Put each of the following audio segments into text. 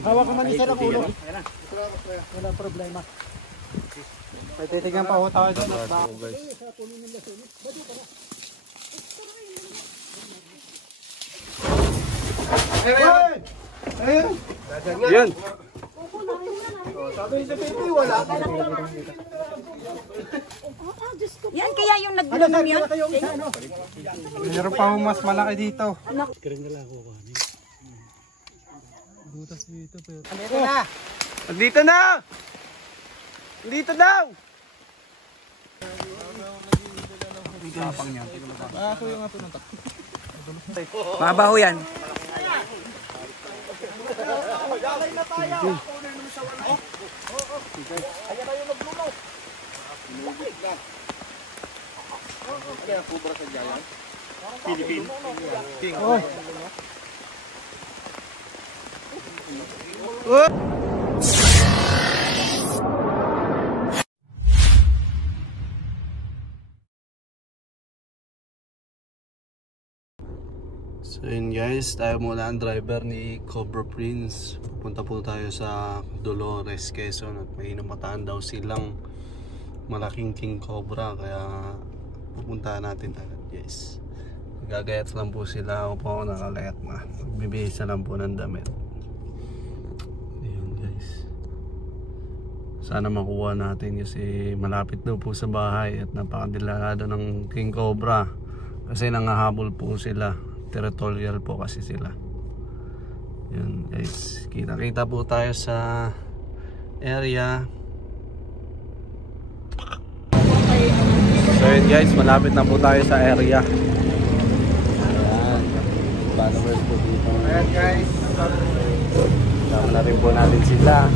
Hawak ka man isa ng ulo. Walang problema. Titignan pa ako tayo doon. Yan. Sabi sa Pepe, wala. Yan kaya yung nagdulong yan. Meron pa mas malaki dito. Dito na! Dito daw! Mabaho yan. So yun guys, tayo muna ang driver ni Cobra Prince. Pupunta po tayo sa Dolores, Quezon at may namataan daw silang malaking king cobra, kaya pupuntahan natin agad guys. Gagayat lang po sila, ako po nakalayat na. Bibihis na lang po ng damit. Ayun guys, sana makuha natin kasi malapit daw po sa bahay at napakadelikado ng king cobra kasi nangahabol po sila. Territorial po kasi sila. Yun guys, kita po tayo sa area. So yun guys, malapit na po tayo sa area. Ayan, followers po dito. Ayan guys. Tama na rin po natin sila.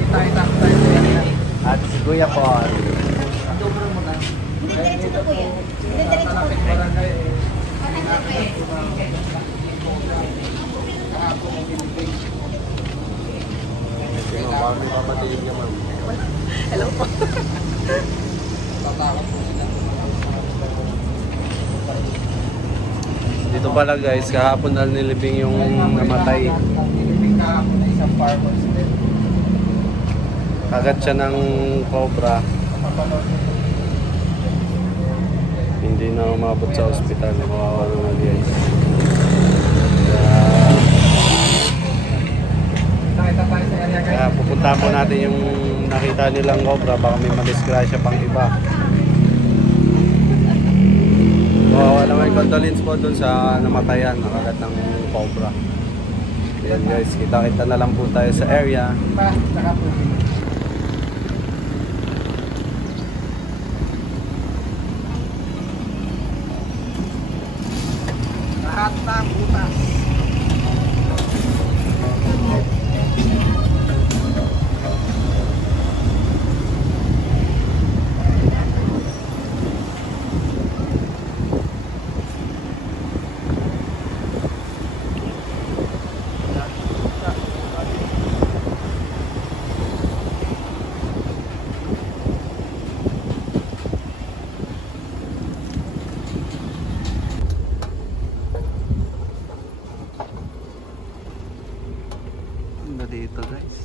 At si Kuya Paul. Hindi, diretso po yan. Hindi, diretso po. Hello po. Dito pala guys, kahapon na nilibing yung namatay. Kagat siya ng cobra. Hindi na umabot sa ospital. Kawawa naman guys. Kaya pupunta po natin yung nakita nilang cobra. Baka may madisgrasya pang iba. Kawawa naman yung condolence po dun sa namatayan. Nakagat ng cobra. Ayan guys, kita-kita na lang po tayo sa area. Lahat ng butas. Dito guys.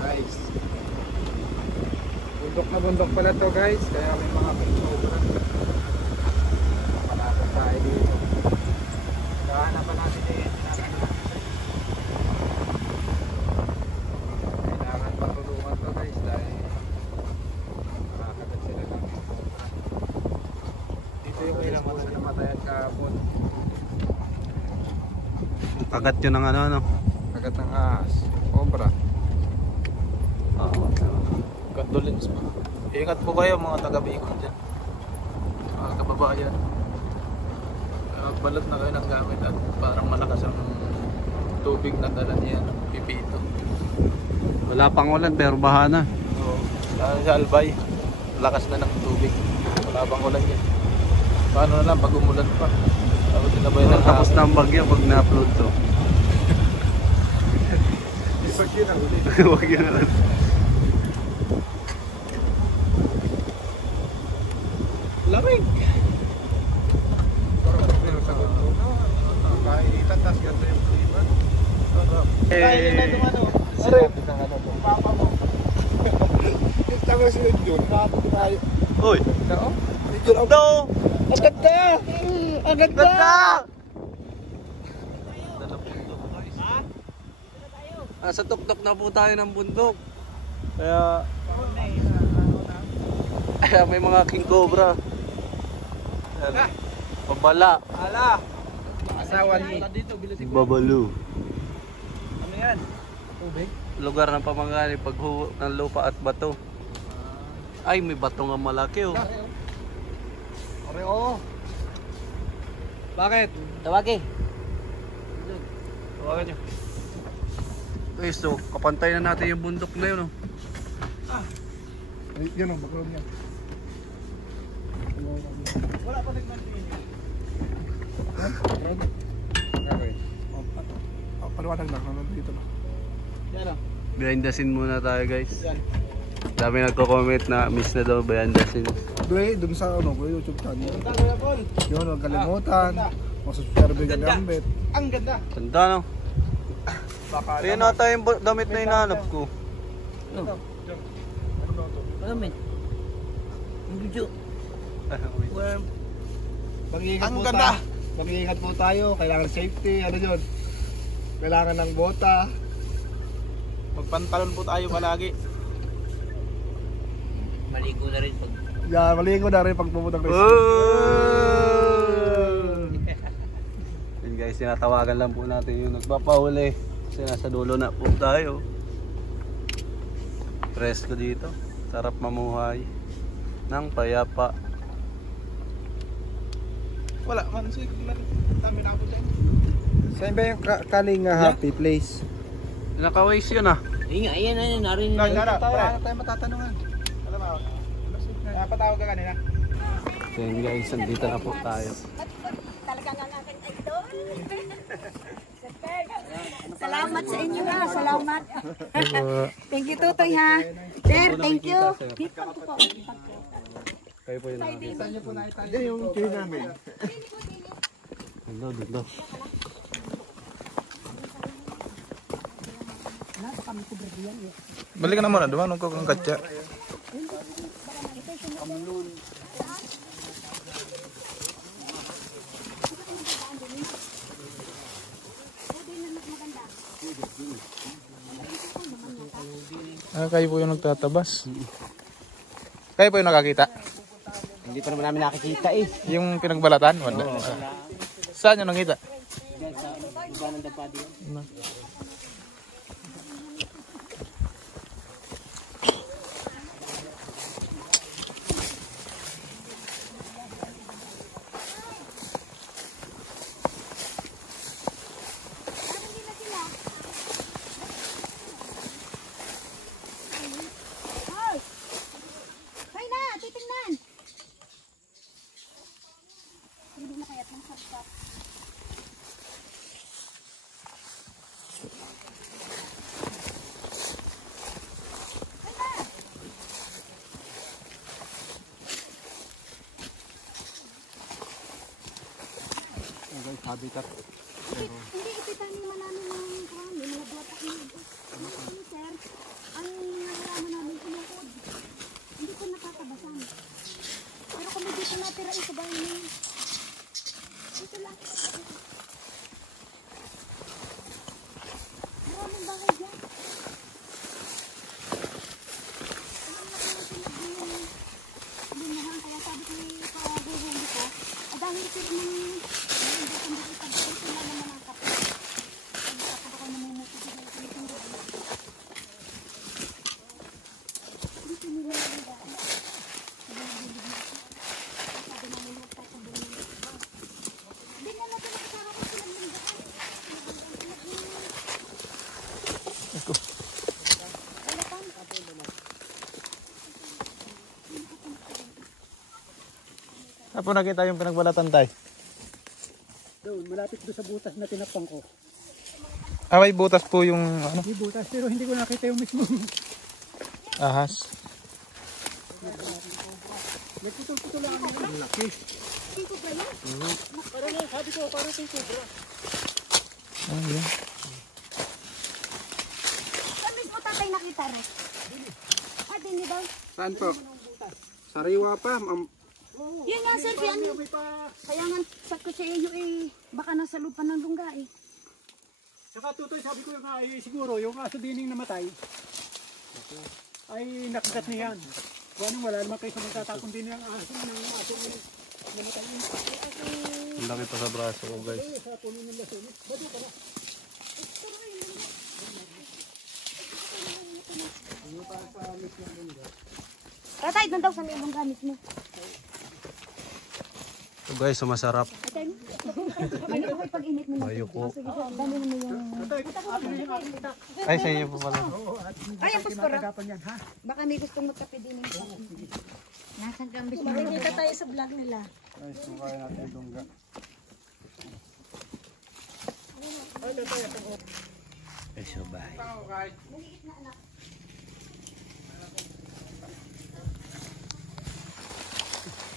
Guys. Bundok na bundok pala to guys. Kaya may mga cobra. Malapit tayo dito. Hahanapan natin eh. Kailangan patulungan to guys dahil namatayan kahapon. Kagat yun ng ano. Kagat ng ahas. Cobra. Condolence pa. Ingat po kayo mga taga-Bicol dyan. Mga kababayan. Balot na kayo ng gamit at parang malakas ang tubig na dala niya. Pipito. Wala pang ulan pero baha na. Oo. Sa Albay, lakas na ng tubig. Wala pang ulan yan. Paano na lang pag umulan pa? Tapos na ang bagyo pag na-upload to. Isag yun ang ulit. Huwag yun na. na si Jun. Tayo. Uy! Jun, ang No! ang ganda! Ang ganda! Sa tuktok na po tayo ng bundok. Kaya may mga king cobra. Ayan. Pabala. Ala! Asawa ni. Babalu. Ano yan? Tubig? Lugar ng pamangani paghuho ng lupa at bato. Ay, may bato nga malaki oh. Oreo. Bakit? Tawagin. Tawagan nyo. Okay, so kapantay na natin yung bundok na yun oh. Yan o, background yan. Wala pa rin okay. Paliwanag lang, nandun dito na. Yan o. Behind the scene muna tayo guys. Yan. Dami nagko-comment na miss na daw behind the scene. Dun sa YouTube channel. Yun, huwag kalimutan. Masusubscribe ka gambit. Ang ganda. Ganda no? Ayan nata yung damit na hinahanap ko. Pagamin. Ang video. Mag-iingat po tayo. Mag-iingat po tayo. Kailangan safety. Ano yun? Kailangan ng bota. Magpantalon po tayo palagi. Maligo na rin pag... Yeah, maligo na rin pag pumunta ng Yun guys, sinatawagan lang po natin yung nagpapahuli. Kasi nasa dulo na po tayo. Presko dito. Sarap mamuhay ng payapa. Wala man si dami na ako dyan. Saan ba yung kaling happy place? Naka-waste yun ah. Ayan, narin Ano tayo matatanungan? Alam mo, patawag ka kanina. So yun guys, nandito na po tayo. Talagang ang aking idol. Salamat sa inyo ha. Salamat. Thank you, Tutoy ha. Sir, thank you. Kayo po yung nakakita. Hindi yung chain namin. Dito. Balik ka na muna, dumanong ko kang katya. Kayo po yung nagtatabas. Kayo po yung nakakita. Hindi pa naman namin nakikita eh. Yung pinagbalatan, wala. Saan nyo nakita? Hay na, titingnan. Hindi na kaya't ng sapsap. Habitat. Hindi ipitaniman namin ng kwan, yung mga bata ko. Ano sir, ang nahalaman namin kumukod. Hindi ko nakatabasan. Pero kung dito natira sa bahay niya. Dito lang. Maraming bahay dyan. Limahan, kaya sabi ko yung kagugundi ko, dahil sir ng Saan po nakita yung pinagbalatan tayo? Doon, malapit doon sa butas na tinapang ko. May butas po yung ano? May butas pero hindi ko nakita yung mismo. Ahas. May putol-putol lang ang laki. Tingko ba yun? Parang sabi ko, parang tingko bro. Yun. Saan mismo tatay nakita rin? Adi. ninyo daw. Saan po? Sariwa pa. Yun nga sir, kaya nga sa ko sa iyo baka nasa lupa ng lungga eh. Saka tutoy, sabi ko nga siguro yung aso dining namatay ay nakagat niyan. Kung anong wala naman kayo sa magtatapon din yung aso ng aso namatay. Ang laki pa sa braso ko guys. Sa puno ng lasunis. Bado ka na. Tatay, doon daw sa may lungga mismo. So guys, so masarap. Tatay, ano ko pag-init mo na? Ayoko. Sige, dami mo yung... Ay, sa inyo po pala. Ay, ang pusporo. Agapan yan, ha? Baka may gustong magkape din yung Nasaan ka ang bismo? Makikita tayo sa vlog nila. Ay, sukaya natin yung lungga. Ay, so bye.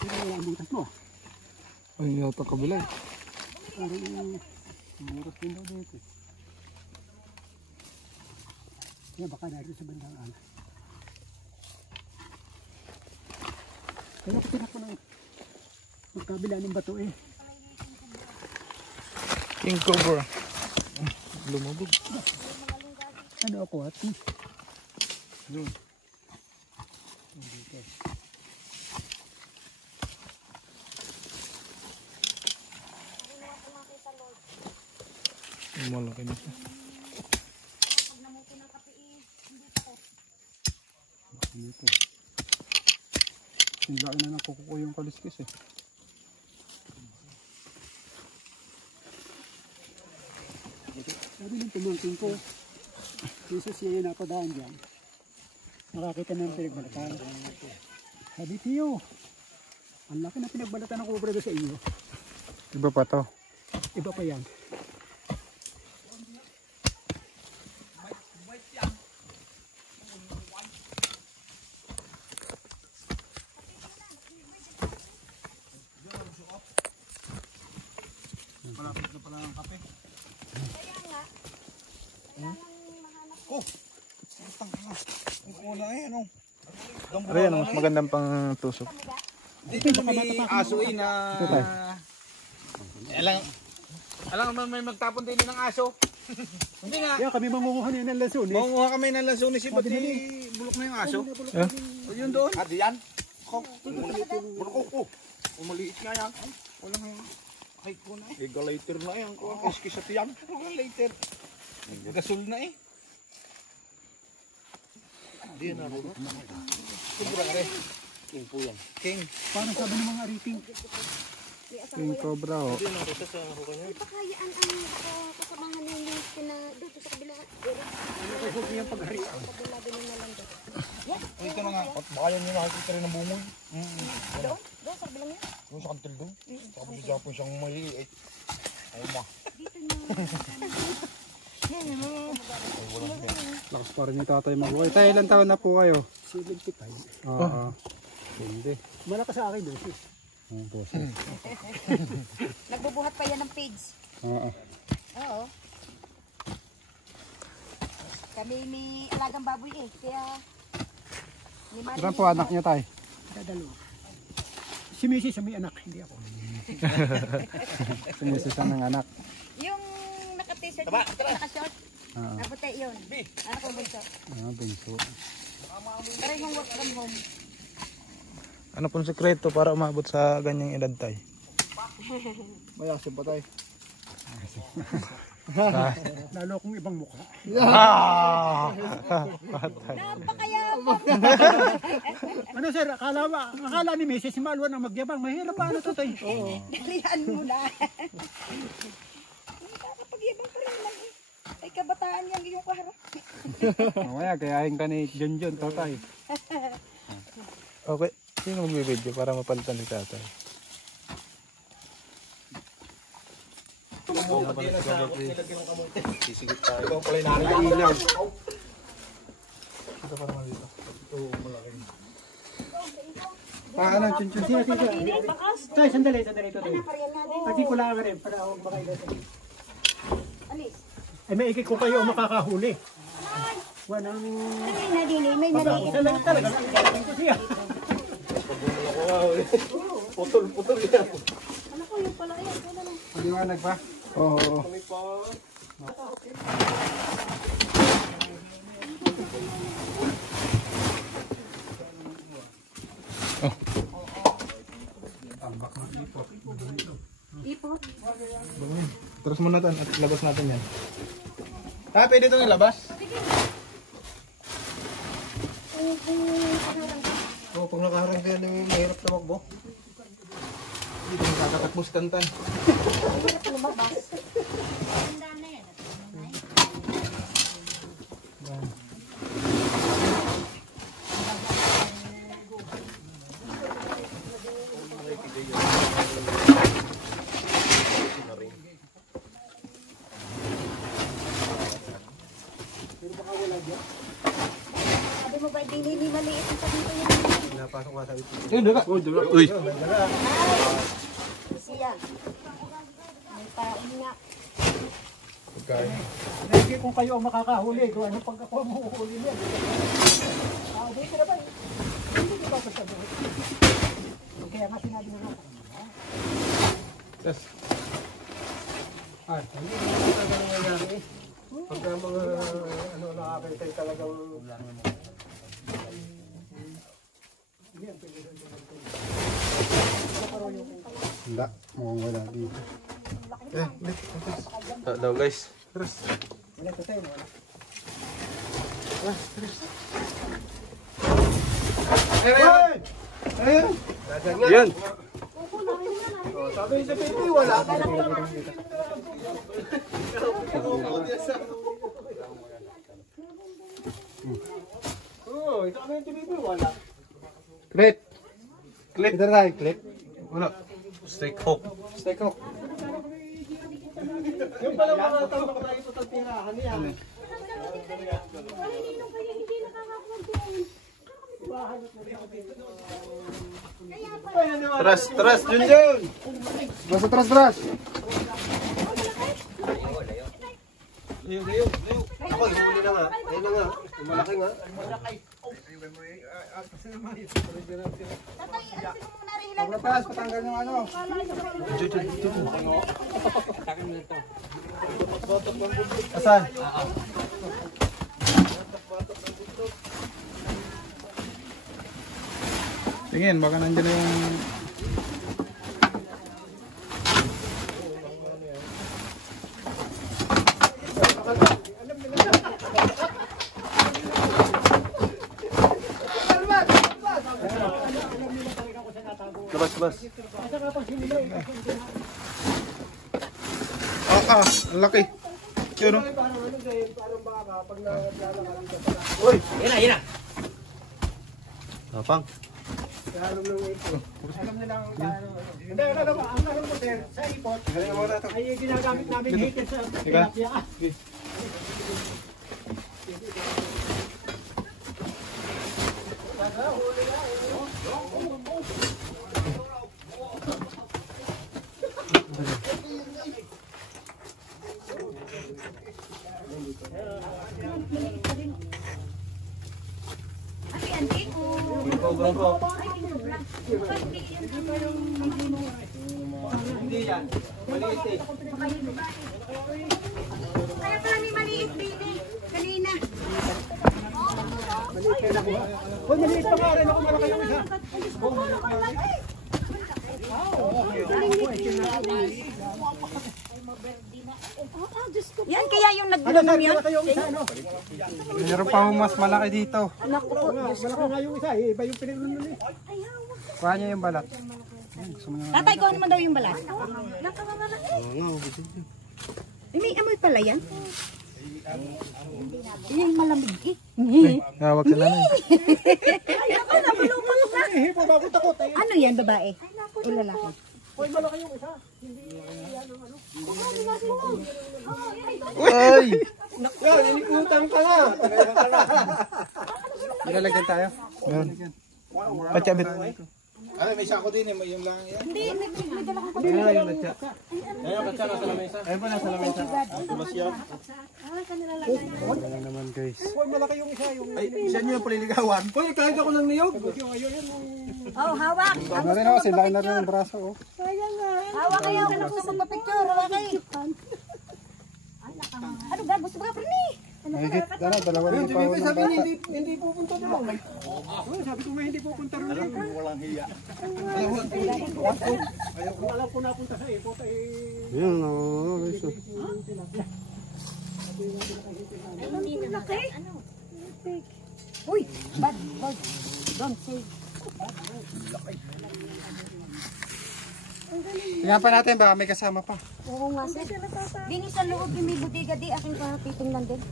Pero wala ang butas mo. Ay, yata kabila eh. Parang muros din daw dito. Yan, baka narin sa bandang ala. Kaya ko tinak ko ng magkabila ng bato eh. King Cobra. Lumabog. Ano ako at? Doon. Dito. Malaki nito. Dito. Yung laki na ng kuko yung kaliskis eh. Sabi ng pumangkin ko, Jesus siya yung napadaan dyan. Nakakita ng pinagbalatan. Sabi, Tiyo, ang laki na pinagbalatan ng kubra sa iyo. Iba pa to. Iba pa yan. Malapit na pala ng kape. Ano yan, mas magandang pang tusok. Dito may aso eh na... Alam naman may magtapon din ng aso. Hindi nga. Yeah, kami mangunguha niya ng lason eh. Mangunguha kami ng lansunis eh. Ba't bulok na yung aso? Yun doon. Ah, diyan. Bulok ko. Umaliit nga yan. Walang ay ko na eh. Galater na yan. Kiski sa tiyan. Galater. Gasol na eh. Hindi na rin. King po yan. King. Paano sabi ng mga ariting? King Cobra oh. Ipakayaan ang kasabangan ninyo doon sa kabila. Ano kayo yung paghari? Kabila din na lang doon. Ito na nga. Baka yan yung nakikita rin ng bumoy. Doon sa kabila niya. Yung sa kantil doon. Sabi sa Japon siyang maliit. Ay ma. Dito na. Lakas pa rin yung tatay mabuhay. Tayo, ilang taon na po kayo? 75. Oo. Hindi. Malakas sa akin doon. Nagbubuhat pa yan ng pigs. Oo. Oo. Kami may alagang baboy eh. Kaya... Saan po anak niya tayo? Dalawa. Si Mrs. may anak, hindi ako. Si Mrs. ang anak. Yung naka-t-shirt, naka-short. Nabuti yun. Anak ko bunso. Bunso. Pero yung work from home. Ano pong sekreto para umabot sa ganyang edad tayo? Mayasin pa tayo. Lalo kung ibang mukha. Napakayabang. Ano sir, akala ni Mrs. Malwa na magyabang. Mahirap pa ano to tayo? Oo. Dalihan mo na. Nakakapagyabang pa rin lang eh. Ay kabataan yan yung kaharap. Mamaya, kayahin ka ni John John, tatay. Okay. Sino magbibideo para mapalitan ni tatay? Sisigit tayo. Ikaw pala yung narinig. Ito pa naman dito. Paano, John John? Sige. Tay, sandali ito. Pati ko lang rin, para ako makailan. Alis. Ay, maikik ko kayo makakahuli. Wanang... Ay, nadili, may maliit na. Talaga, ko siya. Putol yan. Ano ko yung pala yan? Wala na. Paliwanag ba? Oo. Ipot. Terus muna natin at labas natin yan. Pwede itong ilabas? Oo, pag nakaharang ka yan, mahirap na magbo. Hindi ka nakakatakbos kantan. Sabi mo ba, hindi maliit ang sabi ko yan. Pinapasok nga sa ito. Uy! Siya. May pain nga. Hindi kung kayo ang makakahuli, kung ano pag ako ang mahuhuli niya. Dito na ba? Hindi ko ba ito sabihin? Kaya nga sinabi na lang. Yes. Hindi ko talaga nangyayari. Pagka mga nakakitay talagang... Hindi, mukhang wala dito. Daw guys. Wala ito tayo, wala. Yan! Sabi sa Pepe, wala. Oo, ito kami yung Pepe, wala. Clip. Clip. Ito na clip. Wala. Steak hook. Steak hook. Yung pala mga tambak na ito sa tirahan niya. Hindi nakakakuha. Tras, Junjun! Basta tras. Ako, lumuli na nga. Ayun na nga. Malaki nga. Paglapas, patanggal yung ano. Asan? Tingin, baka nandiyan na yung... Labas. Ang laki. Yun o. Uy! Yan na! Tapang. Hindi, ang alam ko sir, sa ipot, ay ginagamit namin hitin sa tilapia. Hindi yan. Maliit eh. Kaya pala may maliit din eh. Kanina. Kung maliit pa nga rin ako, malaki yung isa. Yan kaya yung Ano nag-bloom sir, yun. malaki yung isa, ano? Meron pa mas malaki dito. Naku po. Malaki nga yung isa, iba yung pinaglunan nun eh. Kuha niya yung balat. Tatay, kuha naman daw yung balat. May amoy pala yan. Yan malamig eh. Wag ka na na. Ay, ako na, malupot na. Hipo ba ako takot eh. Ano yan, babae? O lalaki? Hoy, malaki yung isa. Uy! Yan, inikutan ka na. Nilalagyan tayo? Meron. Pachabit. Ano, may sako din eh. Yung lang yan. Hindi, may dala kong Ayun yung latsa. Ayun, latsa nasa lamesa. Ayun pa nasa lamesa. Saan ka nilalagay? Wala naman guys. Uy, malaki yung isa. Yung... Ay, isa nyo yung paliligawan. Uy, kahit ako ng niyog. Oh, hawak. Ano rin ako, sila na rin ang braso. Oh. Hawak kayo. Kaya gusto magpa-picture. Hawak kayo. Ano ba? Gusto ba, Prini? Mahigit, dalawa na pa ng bata. Hindi pupunta doon. Oh, sabi ko may hindi pupunta rin. Walang hiya. Alam ko napunta sa ipot eh. Yan, guys. Ang laki. Uy, bad. Don't say. Tingnan pa natin, baka may kasama pa. Oo nga, sir. Dini sa loob yung may budiga di aking titingnan din.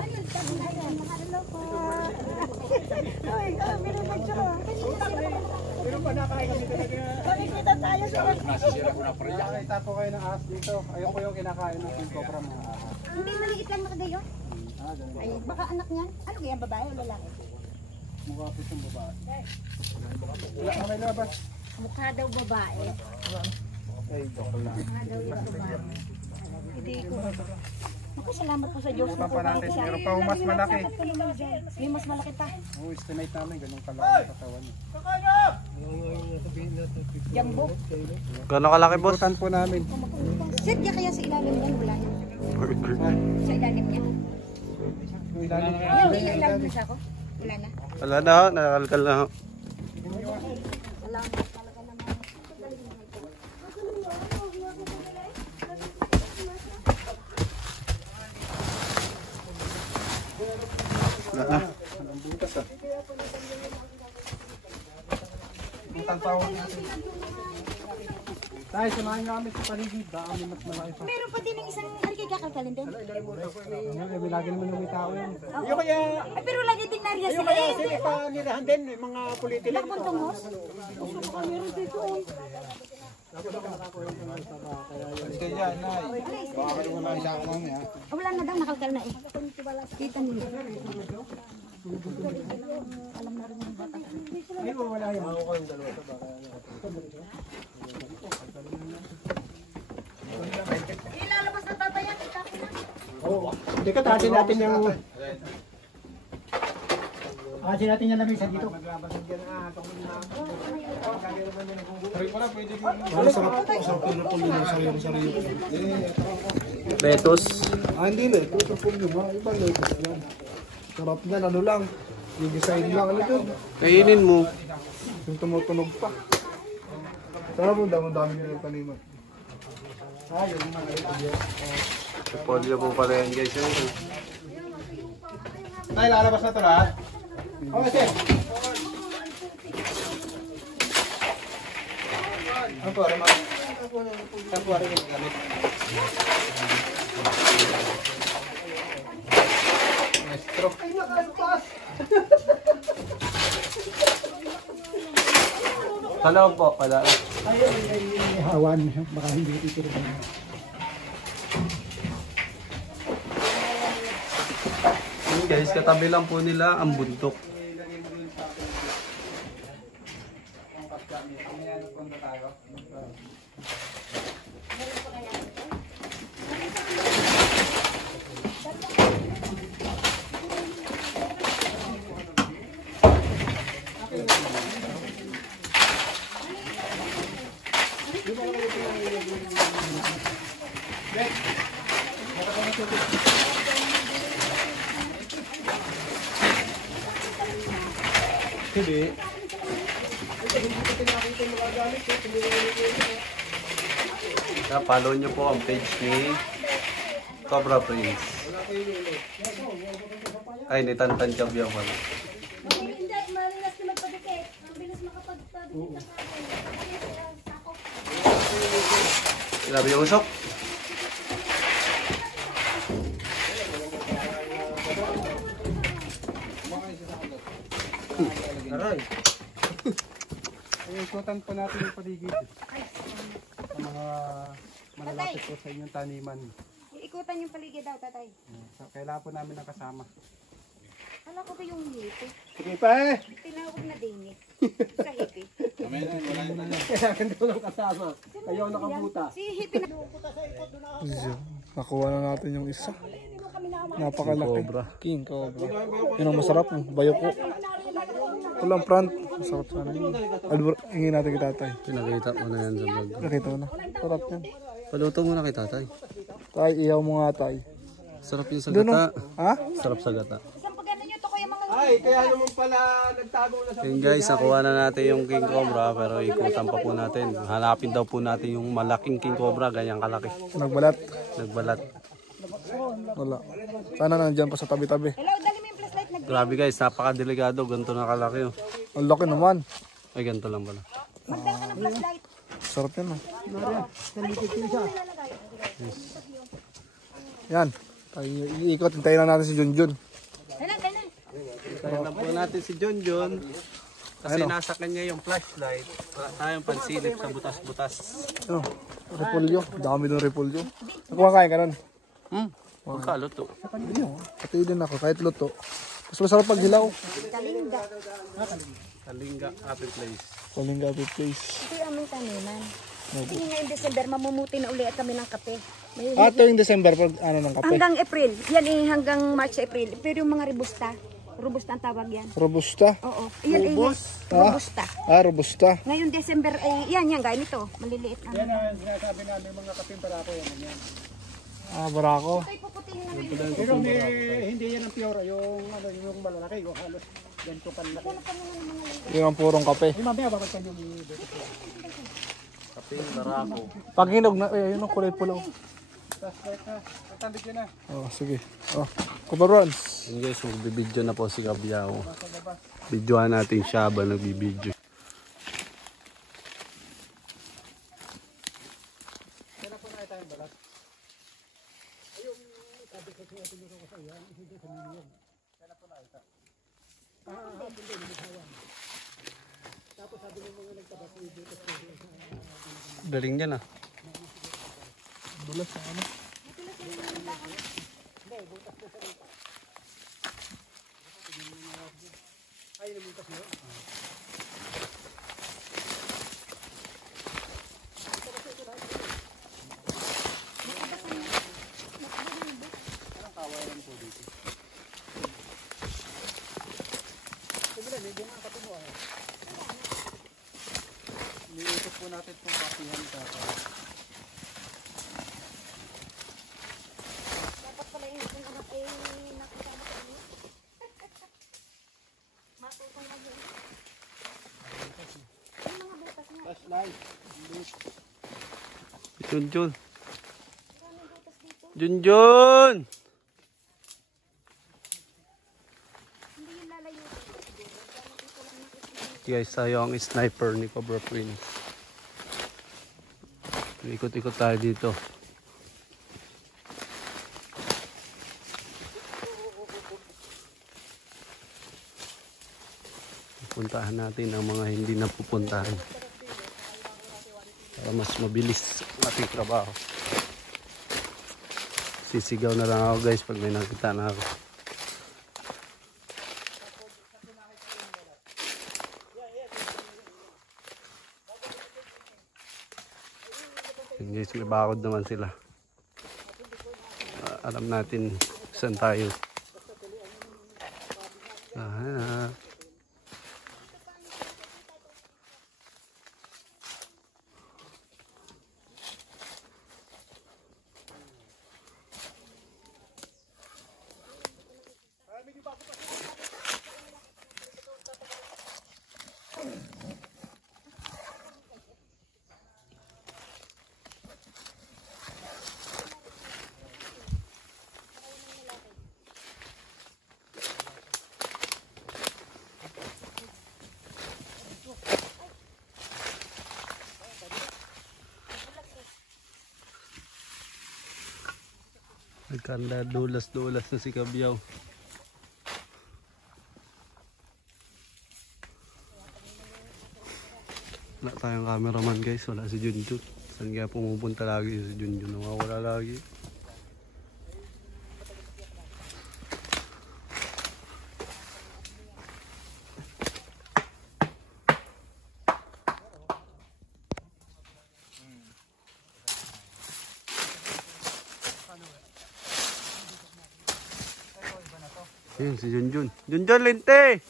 Hello po. Ay, kami naman siya. Pero pa nakain kami talaga. Makikita tayo sa Nasisira ko na pa rin. Nakakita po kayo ng ahas dito. Ayoko yung kinakain ng king cobra mga ahas. Hindi, maliit lang nakagayon. Ay, baka anak niyan. Ano kaya, babae o lalaki? Mukha po itong babae. Wala ka may labas. Mukha daw babae. Ay, joke lang. Mukha daw yung babae. Hindi ko. Ako, salamat po sa Diyos. Pa natin, meron pa mas malaki. May mas malaki pa. Oh, estimate namin, ganun kalaki ang katawan niya. Jumbo. Gano'ng kalaki boss? Butan po namin. Sir, di kaya sa ilalim niyan, wala na. Sa ilalim niya. Yung ilalim. Yan, di sa ilalim niya ako. Wala na. Wala na ho, nakakalkal na ho. Wala na. Talaga naman. Butan tawag natin. Tayo, samahan nyo kami sa paligid. Baka may mas malaki pa. Meron pa din ng isang arikay kakalkalin din. May lagi naman yung tao yun. Yung kaya... Ay, pero lagi din nariya sila eh. Sila pa nirahan din, mga politiko. Nagpuntong hos. Kaya, nay. Baka ka naman isa ako namin, ha? Wala na daw, nakalkal na eh. Kita nila. Alam na rin yung bata. Ay, wala yun. Ilalabas na tatayan. Oo. Hindi ka tasin natin yung... Tasin natin yung lamisa dito. Betos. Hindi na. Ito po nyo, ha? Ibang letos yan. Sarap yan, ano lang. Yung design lang, ano dun? Kainin mo. Yung tumutunog pa. Sarap mo, dami nyo yung paniman. Yun mga ito. Polio po pala yan guys. Tay, lalabas na ito lahat? Oo, sir. Ano po, Rema? Ano po, Rema? Gamit. Maestro. Ay, nakalpas! Kalaw po pala. Hawan, baka hindi ito rin. Yun guys, katabi lang po nila ang bundok. Hindi. Follow nyo po ang page ni Cobra Prince. Ay, ni Tantan Chabyo pala. Hindi, malilas na magpadikit. Ang bilis makapagpadikit. Grabe yung usok. Aray! Ikutan po natin yung paligid. Ang mga malalapit po sa inyong taniman. Ikutan yung paligid daw, tatay. So, kailangan po namin ng kasama. Kala ko ba yung hipi? Sige pa eh! Tinawag na din eh. Sa hipi. Kailangan doon ng kasama. Kayo ang nakabuta. Si hipi na. Nakuha na natin yung isa. Napakalaki. King Cobra. Yun ang masarap. Bayoko. Walang front. Masarap sana yun. Albor, hingin natin kay tatay. Pinakita ko na yan sa vlog. Nakita mo na. Sarap yan. Paluto mo na kay tatay. Tay, ihaw mo nga tay. Sarap yung sa Doon gata. Ha? Sarap sa gata. Isang pagano nyo to kuya mga Ay, kaya naman pala nagtago na sa... Yun guys, nakuha na natin yung King Cobra pero ikutan pa po natin. Hanapin daw po natin yung malaking King Cobra, ganyang kalaki. Nagbalat. Nagbalat. Wala. Sana nandyan pa sa tabi-tabi. hello, dali mo yung flashlight nag Grabe guys, napakadelikado. Ganito na kalaki oh. Ang laki naman. Ay, ganito lang pala. magdala ka ng flashlight. Sarap yan. Yan. Tayo, iikot. Hintayin lang natin si Junjun. Kailan, kailan? Tayo na po natin si John John. Kasi nasa kanya yung flashlight. Wala tayong pansilip sa butas-butas. Ano? Repolyo. Dami ng repolyo. Nakuha kain ka nun. Magkaluto. Pati din ako. Kahit luto. Mas masarap pag hilaw. Kalinga. Kalinga Happy Place. Kalinga Happy Place. Ito yung aming taniman. Hindi ngayong December, mamumuti na uli at kami ng kape. Ah, ito yung December pag ano ng kape. Hanggang April. Yan eh, hanggang March, April. Pero yung mga robusta. Robusta ang tawag yan. Robusta. Oo. Yan eh, robusta. Ah, robusta. Ngayon December ay, yan, gaya nito. Maliliit na. Yan ang sinasabi namin mga kaping barako yan. Yan. Ah, barako. Ito ipuputin namin. Pero hindi yan ang pure, yung ano yung malalaki, yung halos ganito kalaki. Yun ang purong kape. Ay mamaya babalikan yung Kape, barako. Pag hinog na, yun ang kulay pula. flashlight na. Tatambik yun na. Oh, sige. Oh, Kubarons. Yun guys, magbibideo na po si Kabyao. Videohan natin siya ba nagbibideo. Galing niya na. Dulas na ano. Iniikot po natin itong kapihan ka. Dapat pala yung anak eh, nakita mo kami. Matutong na yun. Yung mga butas nga. flashlight. Junjun. Junjun! Hindi yung lalayo. Guys, tayo ang sniper ni Cobra Prince. Ikot-ikot tayo dito. Puntahan natin ang mga hindi napupuntahan para mas mabilis ang ating trabaho. Sisigaw na lang ako guys pag may nakita na ako. Yun guys, may bakod naman sila. Alam natin saan tayo. Nagkanda dulas-dulas na si Kabyao. Wala tayong cameraman guys, wala si Junjun. Saan kaya pumupunta lagi si Junjun? Nawawala lagi. Ayun, si Junjun. Junjun, linte!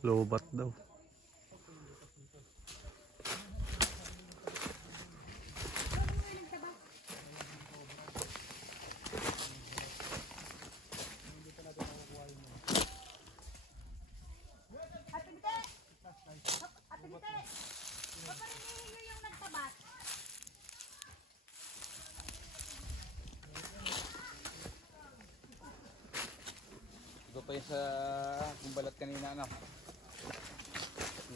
Lobat daw. Ito pa yung sa kumbalat kanina anak.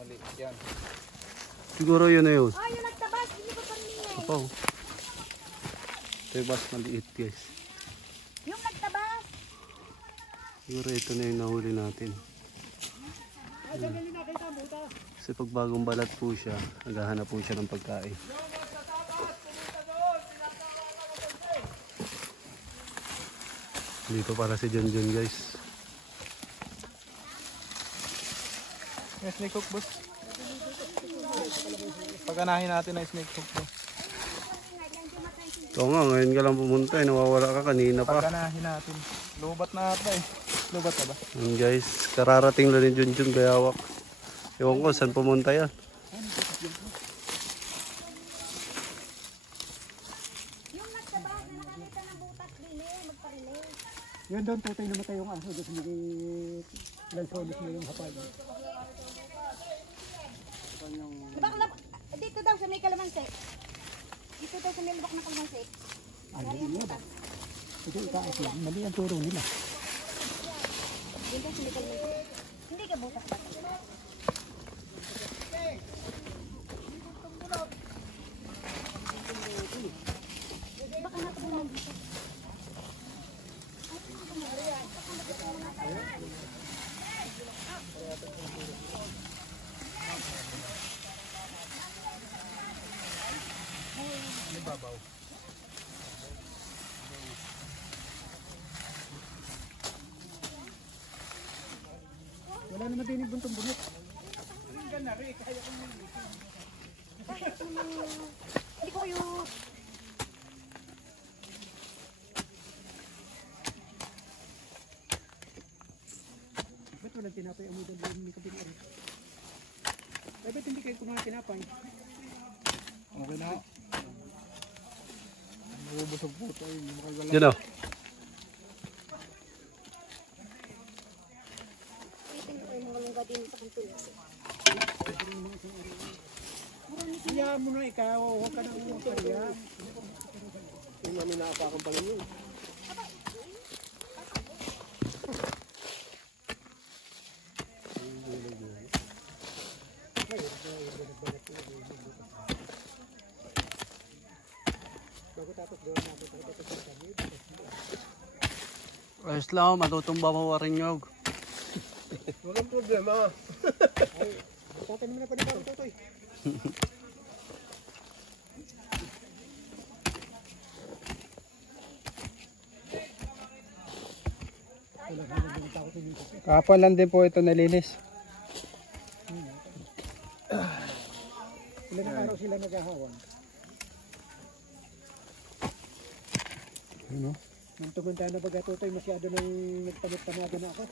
Maliit yan. Siguro yun na yun. Oh, yung nagtabas, hindi ko pamingay. Apaw. Ito yung mas maliit guys. Yung nagtabas. Siguro ito na yung nahuli natin. Kasi pag bagong balat po siya, naghahanap po siya ng pagkain. Dito para si Junjun guys. May snake hook, boss. Paganahin natin ang snake hook, boss. Oo nga, ngayon ka lang pumunta eh. Nawawala ka kanina pa. Paganahin natin. Lubat na ata eh. Lubat na ba? Yun guys, kararating lang ni Junjun Bayawak. Ewan ko, saan pumunta yan? Yung nagtabas na nakakita ng butas din eh, magparilay. Yan doon, tutay namatay yung aso. Doon sa Lansones na yung hapal. Dito daw sa may kalamansi. Dito daw sa may lubak na kalamansi. Ano yun yun? Ito itaas lang. Mali ang turo nila. Dito sa may kalamansi. Hindi ka butas ba? Baka natabunan dito. Wala naman din yung buntong bunot. Hindi ko kayo... Ba't walang tinapay ang mudan doon may kabin rin? Ay, ba't hindi kayo kumain tinapay? Okay na. Nabubusog po tayo. Hindi mo kayo Yun o. Itin ko yung mga lungga din sa kantulas. Kaya mo na ikaw, huwag ka nang kaya. Yung namin nakapakang pala yun. Ayos lang, matutumba mo rin nyog. Walang problema. Tatanim na pa ni Paro Totoy. Kapon lang din po ito nalinis. Ilan araw sila naghahawan. Ano? Nung tumanda na baga Totoy, masyado nang nagtamit-tamado na ako.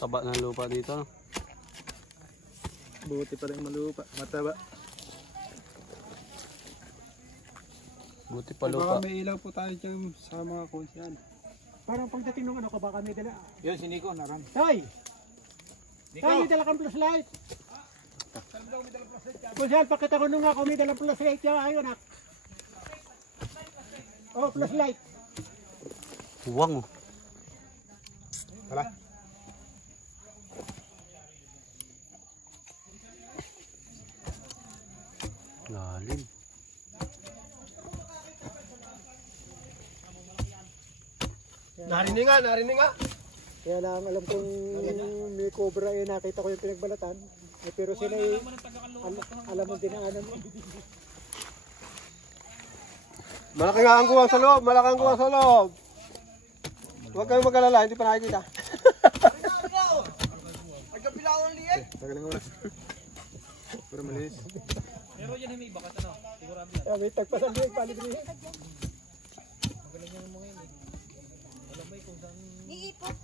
Taba ng lupa dito. Buti pa rin malupa. Mataba. Buti pa Baka lupa. may ilaw po tayo dyan sa mga konsyan. Parang pagdating ng ano ko, baka may dala. Yun, si Nico, naran. Toy! Toy, may dala kang flashlight. Kunsyan, pakita ko nung ako may dalang flashlight. Ayun nak. Oh, flashlight. Huwang oh. Hala. Lalim. Narinig nga. Kaya lang alam kong may cobra eh, nakita ko yung pinagbalatan. Eh, pero sila eh, alam mo dinaanan mo. Malaking ang kuwang sa loob. Malaking kuwang sa loob. Huwag kayong mag-alala. Hindi pa nakikita. Magaling oras. Pero malinis. Pero yan may bakas ano. Sigurado. May tagpasan din palit rin. Magaling yung mga yun eh. Alam mo kung saan. Iipot.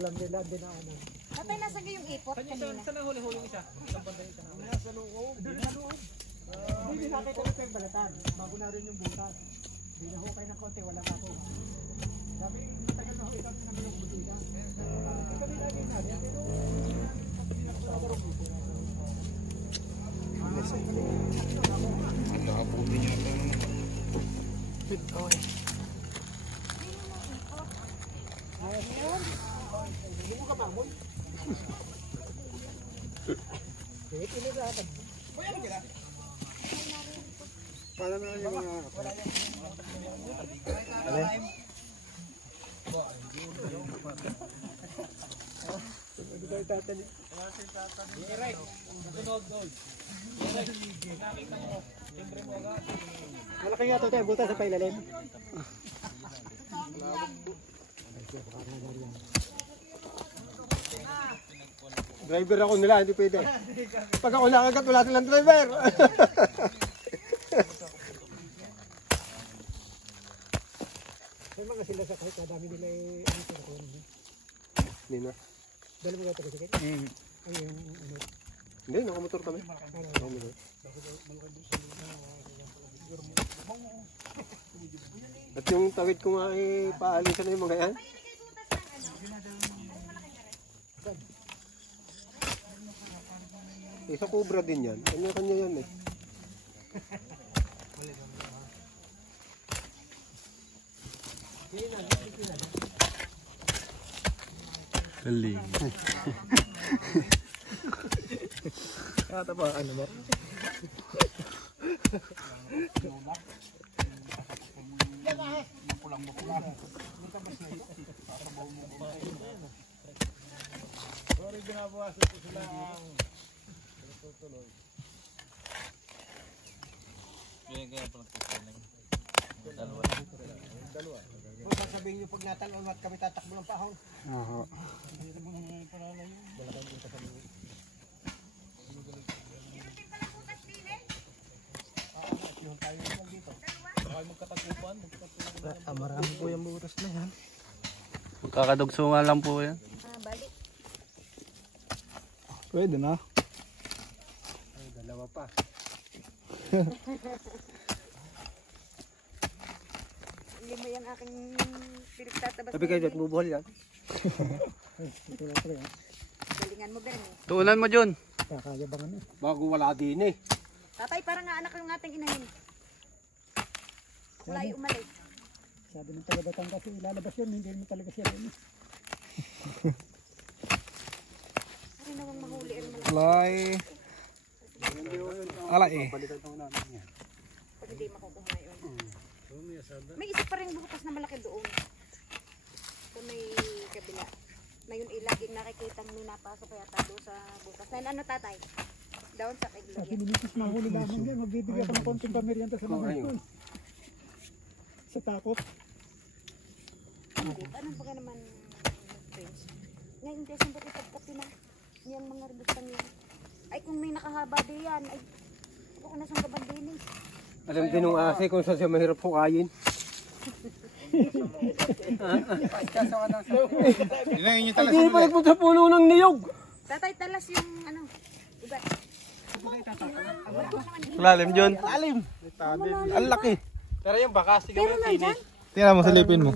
Alam nila din na ano. Tatay, nasa yung ipot kanina. Saan ang huli-huli isa? Isang banda isa na. Nasa loob. Hindi nakita ko yung balatan. Bago na rin yung butas. Hindi na hukay ng konti, wala pa ako. Sabi, tagal na hukay kami namin yung butika. Kami lagi na rin. Pero, Ang nakaputi niya ito naman. Para na yung mga malaki nga ito tayo, buta sa pailalim. Driver ako nila, hindi pwede. Pag ako nakagat, wala silang driver. May mga sila sa kahit kadami nila ano sila ko. Hindi na. Dala mo ba ito kasi? Ay yung ano. Hindi, nakamotor kami. At yung tawid ko nga eh, paalisan na yung mga yan. Isa kubra din yan. Kanya-kanya yan eh. Galing. Kata ba ano mo? Kung sasabihin niyo pag natanong at kami tatakbo ng pahon. Oo. Marami po yung butas na yan. Magkakadugsungan lang po yan. Balik. Pwede na. Ay, dalawa pa. Hindi mo yung aking pinagtatabas. Sabi kayo, bubuhol yan. Galingan mo, Bern. Tuunan mo, Jun. Kakayabangan eh. Bago wala din eh. Tatay, parang nga anak ng ating inahin. Wala ay umalis. Sabi ng taga-batang kasi lalabas yun, hindi mo talaga siya rin. Ano namang mahuli ang malaki Alay. Alay eh. Balikan ko namin yan. pag hindi makukuha ngayon. May isa pa rin butas na malaki doon. Sa may kabila. Na yun laging nakikita mo napasok yata doon sa butas. Na ano tatay? Down sa kay Kasi Gloria. nilitis mahuli namin yan, magbibigay ako ng konting pamiryanta sa mga ito. Sa takot. Anong baga naman friends? Ngayon hindi sa buti pagkapi na. Yan mga rebustang yan. Ay kung may nakahaba din yan. Ay ako na sa gaban din eh. Alam din nung ase kung saan siya mahirap hukayin. Hindi pa nagpunta sa puno ng niyog. Tatay talas yung ano. Ugat. Lalim, Jun. Ang laki. Pero yung bakas, sige Pero nandyan. Tingnan mo, silipin mo.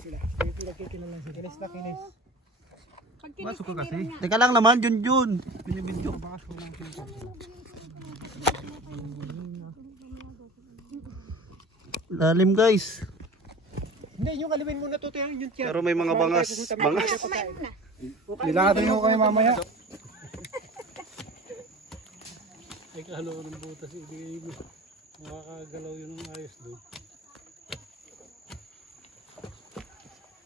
Sila. Pinagkikilan lang sila. Kinis na kinis. Pag kinis meron nga. Teka lang naman, Jun. Binibidyo. Lalim, guys. Hindi, yung alawin muna to yung tiyan. Pero may mga bangas. Bangas. Kumain mo na. Nilatin ko kayo mamaya. Ay kahalo ng butas, ibigay mo. Makakagalaw yun ng ayos doon.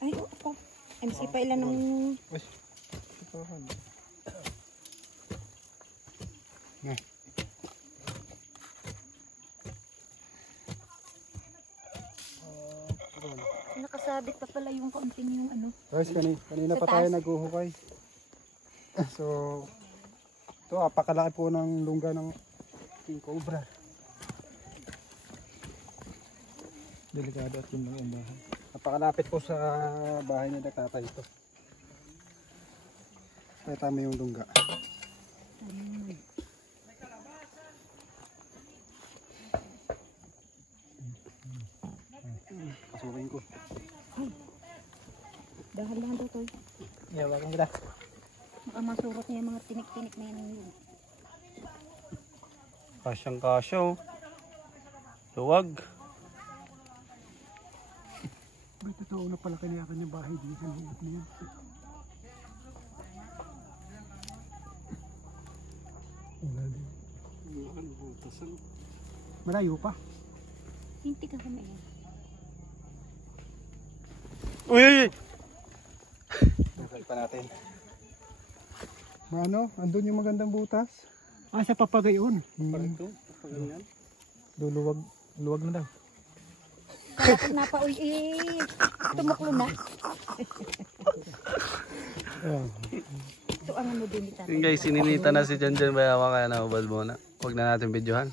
Ay, oh. MC pa ilan ng... Nakasabit pa pala yung kaunting yung ano. Guys, kanina pa tayo naghuhukay. So, ito apakalaki po ng lungga ng king cobra. Delikado at yun lang ang bahay. Napakalapit po sa bahay ni tatay ito. Kaya tama yung lungga. Pasukin ko. Dahan-dahan daw to. Yawagan kita. Baka masurot niya yung mga tinik-tinik na yan yun. Kasyang kasya oh. Luwag. May totoo na pala kaniyakan yung bahay dito. Ang hirap na yan. Malayo pa. Hinti ka kami yan. Uy, uy, uy. Bukal pa natin. Ano? Andun yung magandang butas. Ah, sa papagayon. Parang ito. Papagayan. Luwag. Luwag na daw. Kapag napauy, tumuklo na. Ito ang ano din ni tatay. Yun guys, sininita na si Janjan Bayawa kaya naubad muna. Huwag na natin videohan.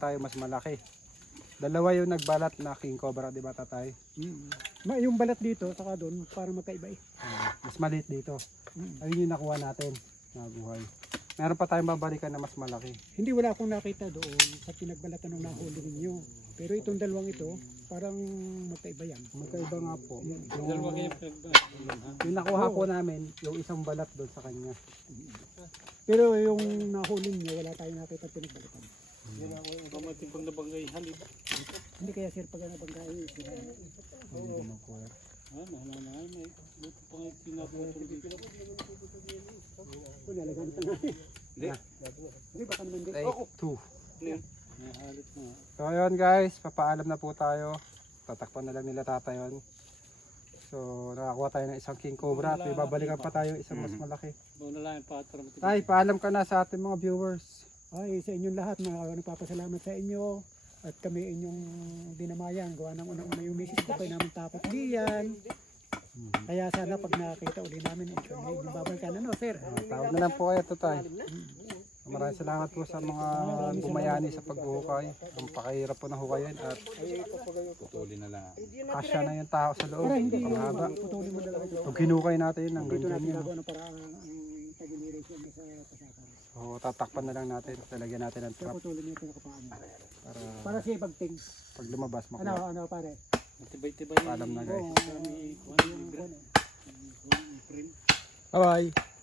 Tayo mas malaki. Dalawa yung nagbalat na king cobra, di ba tatay? Yung balat dito, saka doon, para magkaiba eh. Mas maliit dito. Ayun yung nakuha natin. Nabuhay. Meron pa tayong babalikan na mas malaki. Hindi, wala akong nakita doon sa pinagbalatan ng nahuli ninyo. Pero itong dalawang ito, parang magkaiba yan. Magkaiba nga po. Yung nakuha po namin, yung isang balat doon sa kanya. Pero yung nahuli niyo, wala tayong nakita pinagbalatan. Pag nabangay halip. Hindi kaya sir pag nabangay. So ayun guys, papaalam na po tayo. Tatakpan na lang nila tatay yun. So nakakuha tayo ng isang king cobra at may babalikan pa tayo isang mas malaki. Tay, paalam ka na sa ating mga viewers. Ay, sa inyong lahat, nagpapasalamat sa inyo. At kami inyong dinamayan. Gawa ng unang-una yung misis ko, kayo namin takot diyan. Kaya sana pag nakita uli namin, kami inyong babalikan. Ano, sir? Tawag na lang po kayo, Tutay. Maraming salamat po sa mga bumayani sa paghuhukay. Ang pakahirap po ng hukayin at Putulin na lang. kasya na yung tao sa loob. Panghaba. Pag hinukay natin, ang ganyan yun. So, tatakpan na lang natin. Talagyan natin ng trap. Para siya pagting. Pag lumabas, makuha. Ano pare? Tibay-tibay. Paalam na guys. Bye-bye.